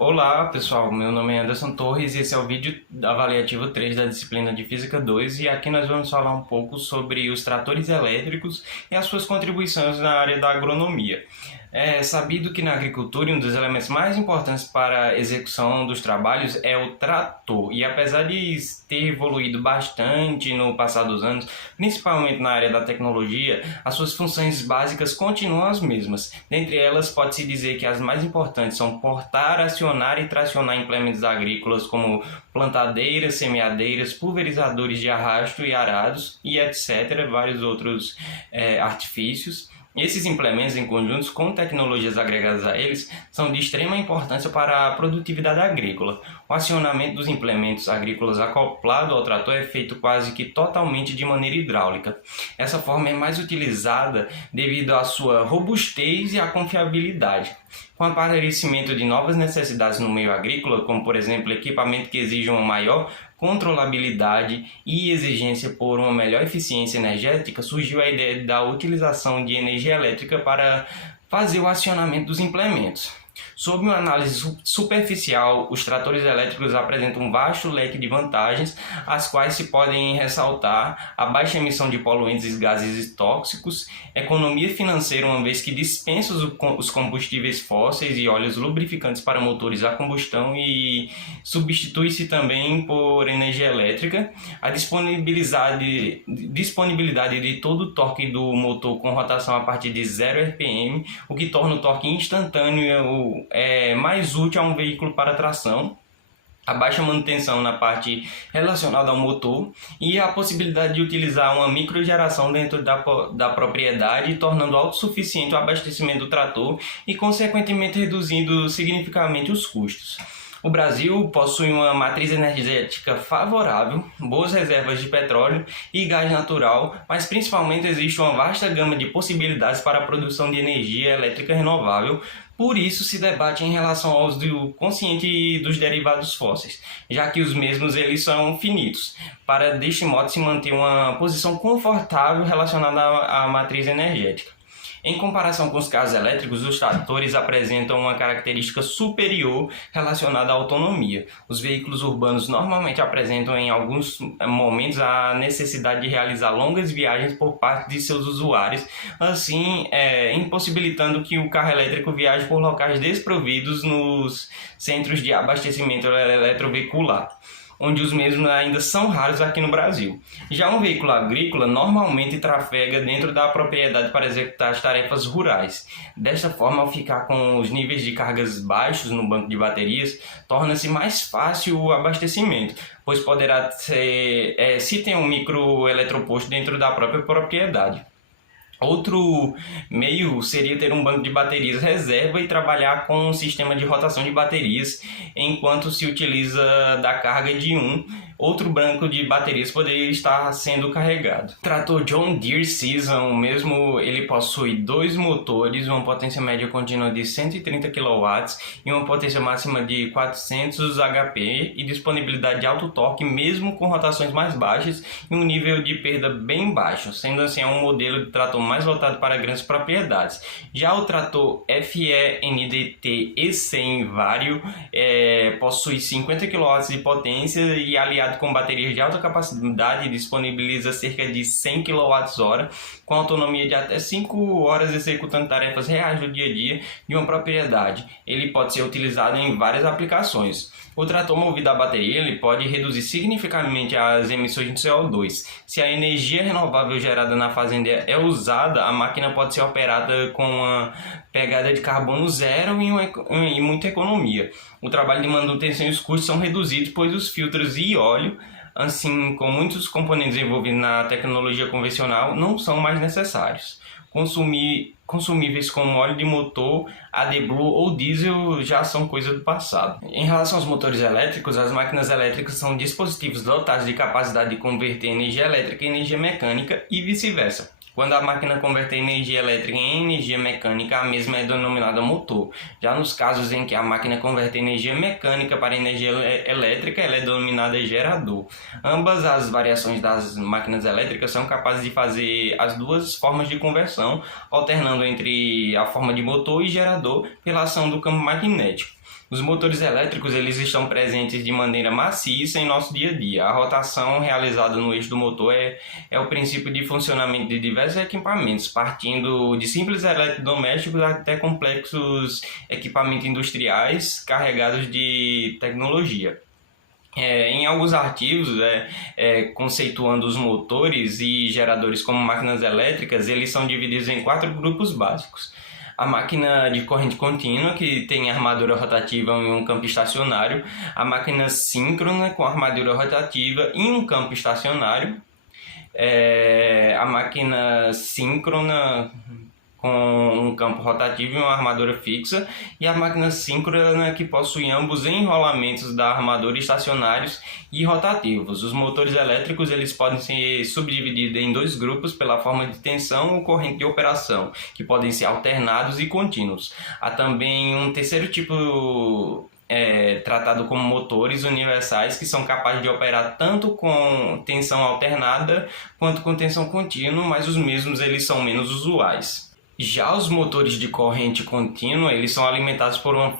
Olá pessoal, meu nome é Anderson Torres e esse é o vídeo avaliativo 3 da disciplina de Física 2 e aqui nós vamos falar um pouco sobre os tratores elétricos e as suas contribuições na área da agronomia. É sabido que na agricultura um dos elementos mais importantes para a execução dos trabalhos é o trator e apesar de ter evoluído bastante no passar dos anos, principalmente na área da tecnologia, as suas funções básicas continuam as mesmas. Dentre elas, pode-se dizer que as mais importantes são portar, acionar e tracionar implementos agrícolas como plantadeiras, semeadeiras, pulverizadores de arrasto e arados e etc., vários outros artifícios. Esses implementos, em conjunto com tecnologias agregadas a eles, são de extrema importância para a produtividade agrícola. O acionamento dos implementos agrícolas acoplado ao trator é feito quase que totalmente de maneira hidráulica. Essa forma é mais utilizada devido à sua robustez e à confiabilidade. Com o aparecimento de novas necessidades no meio agrícola, como por exemplo equipamento que exijam uma maior controlabilidade e exigência por uma melhor eficiência energética, surgiu a ideia da utilização de energia elétrica para fazer o acionamento dos implementos. Sob uma análise superficial, os tratores elétricos apresentam um vasto leque de vantagens, as quais se podem ressaltar a baixa emissão de poluentes e gases tóxicos, economia financeira, uma vez que dispensa os combustíveis fósseis e óleos lubrificantes para motores a combustão e substitui-se também por energia elétrica, a disponibilidade de todo o torque do motor com rotação a partir de 0 RPM, o que torna o torque instantâneo mais útil a um veículo para tração, a baixa manutenção na parte relacionada ao motor e a possibilidade de utilizar uma microgeração dentro da propriedade, tornando autossuficiente o abastecimento do trator e, consequentemente, reduzindo significativamente os custos. O Brasil possui uma matriz energética favorável, boas reservas de petróleo e gás natural, mas principalmente existe uma vasta gama de possibilidades para a produção de energia elétrica renovável. Por isso se debate em relação ao uso consciente dos derivados fósseis, já que os mesmos eles são finitos, para deste modo se manter uma posição confortável relacionada à matriz energética. Em comparação com os carros elétricos, os tratores apresentam uma característica superior relacionada à autonomia. Os veículos urbanos normalmente apresentam em alguns momentos a necessidade de realizar longas viagens por parte de seus usuários, assim impossibilitando que o carro elétrico viaje por locais desprovidos nos centros de abastecimento eletroveicular, onde os mesmos ainda são raros aqui no Brasil. Já um veículo agrícola normalmente trafega dentro da propriedade para executar as tarefas rurais. Desta forma, ao ficar com os níveis de cargas baixos no banco de baterias, torna-se mais fácil o abastecimento, pois poderá se tem um microeletroposto dentro da própria propriedade. Outro meio seria ter um banco de baterias reserva e trabalhar com um sistema de rotação de baterias, enquanto se utiliza da carga de outro banco de baterias poderia estar sendo carregado. O trator John Deere Season, mesmo ele possui dois motores, uma potência média contínua de 130 kW e uma potência máxima de 400 HP e disponibilidade de alto torque mesmo com rotações mais baixas e um nível de perda bem baixo, sendo assim um modelo de trator mais voltado para grandes propriedades. Já o trator FE-NDT E100 Vario possui 50 kW de potência e aliado com baterias de alta capacidade disponibiliza cerca de 100 kWh com autonomia de até 5 horas executando tarefas reais do dia a dia de uma propriedade. Ele pode ser utilizado em várias aplicações. O trator movido a bateria ele pode reduzir significativamente as emissões de CO2. Se a energia renovável gerada na fazenda é usada, a máquina pode ser operada com uma pegada de carbono zero e muita economia. O trabalho de manutenção e os custos são reduzidos, pois os filtros e óleo, assim como muitos componentes envolvidos na tecnologia convencional, não são mais necessários. Consumíveis como óleo de motor, AdBlue ou diesel já são coisa do passado. Em relação aos motores elétricos, as máquinas elétricas são dispositivos dotados de capacidade de converter energia elétrica em energia mecânica e vice-versa. Quando a máquina converte energia elétrica em energia mecânica, a mesma é denominada motor. Já nos casos em que a máquina converte energia mecânica para energia elétrica, ela é denominada gerador. Ambas as variações das máquinas elétricas são capazes de fazer as duas formas de conversão, alternando entre a forma de motor e gerador pela ação do campo magnético. Os motores elétricos eles estão presentes de maneira maciça em nosso dia a dia. A rotação realizada no eixo do motor é o princípio de funcionamento de diversos equipamentos, partindo de simples eletrodomésticos até complexos equipamentos industriais carregados de tecnologia. Em alguns artigos, conceituando os motores e geradores como máquinas elétricas, eles são divididos em 4 grupos básicos. A máquina de corrente contínua, que tem armadura rotativa em um campo estacionário, a máquina síncrona, com armadura rotativa em um campo estacionário, a máquina síncrona com um campo rotativo e uma armadura fixa, e a máquina síncrona, que possui ambos enrolamentos da armadura estacionários e rotativos. Os motores elétricos eles podem ser subdivididos em 2 grupos pela forma de tensão ou corrente de operação, que podem ser alternados e contínuos. Há também um terceiro tipo tratado como motores universais, que são capazes de operar tanto com tensão alternada quanto com tensão contínua, mas os mesmos eles são menos usuais. Já os motores de corrente contínua, eles são alimentados por uma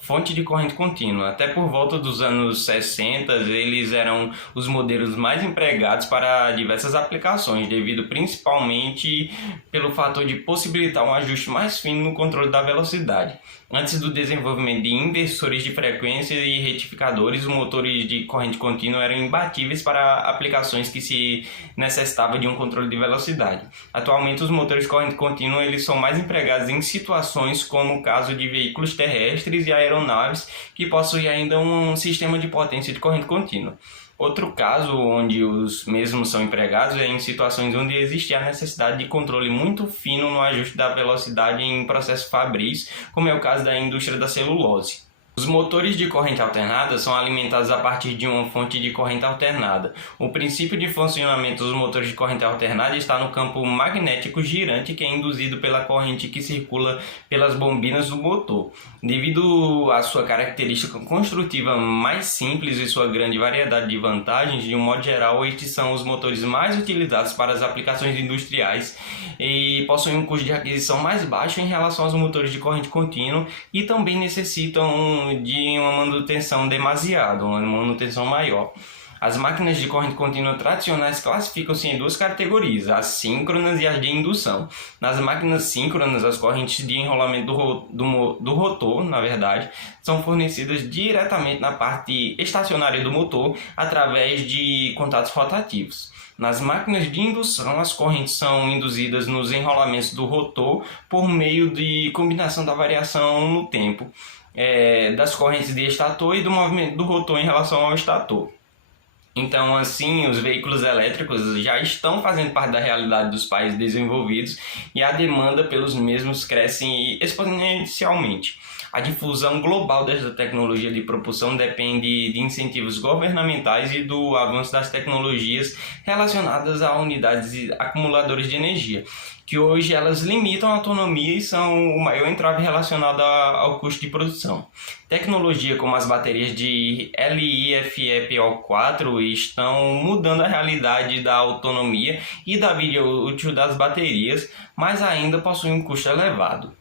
fonte de corrente contínua. Até por volta dos anos 60, eles eram os modelos mais empregados para diversas aplicações, devido principalmente pelo fator de possibilitar um ajuste mais fino no controle da velocidade. Antes do desenvolvimento de inversores de frequência e retificadores, os motores de corrente contínua eram imbatíveis para aplicações que se necessitavam de um controle de velocidade. Atualmente, os motores de corrente contínua eles são mais empregados em situações como o caso de veículos terrestres e aeronaves que possuem ainda um sistema de potência de corrente contínua. Outro caso onde os mesmos são empregados é em situações onde existe a necessidade de controle muito fino no ajuste da velocidade em processos fabris, como é o caso da indústria da celulose. Os motores de corrente alternada são alimentados a partir de uma fonte de corrente alternada. O princípio de funcionamento dos motores de corrente alternada está no campo magnético girante, que é induzido pela corrente que circula pelas bobinas do motor. Devido à sua característica construtiva mais simples e sua grande variedade de vantagens, de um modo geral, estes são os motores mais utilizados para as aplicações industriais e possuem um custo de aquisição mais baixo em relação aos motores de corrente contínua e também necessitam de uma manutenção demasiada, uma manutenção maior. As máquinas de corrente contínua tradicionais classificam-se em 2 categorias, as síncronas e as de indução. Nas máquinas síncronas, as correntes de enrolamento do rotor, são fornecidas diretamente na parte estacionária do motor através de contatos rotativos. Nas máquinas de indução, as correntes são induzidas nos enrolamentos do rotor por meio de combinação da variação no tempo das correntes de estator e do movimento do rotor em relação ao estator. Então, assim, os veículos elétricos já estão fazendo parte da realidade dos países desenvolvidos e a demanda pelos mesmos cresce exponencialmente. A difusão global desta tecnologia de propulsão depende de incentivos governamentais e do avanço das tecnologias relacionadas a unidades acumuladoras de energia, que hoje elas limitam a autonomia e são o maior entrave relacionado ao custo de produção. Tecnologia como as baterias de LiFePO4 estão mudando a realidade da autonomia e da vida útil das baterias, mas ainda possuem um custo elevado.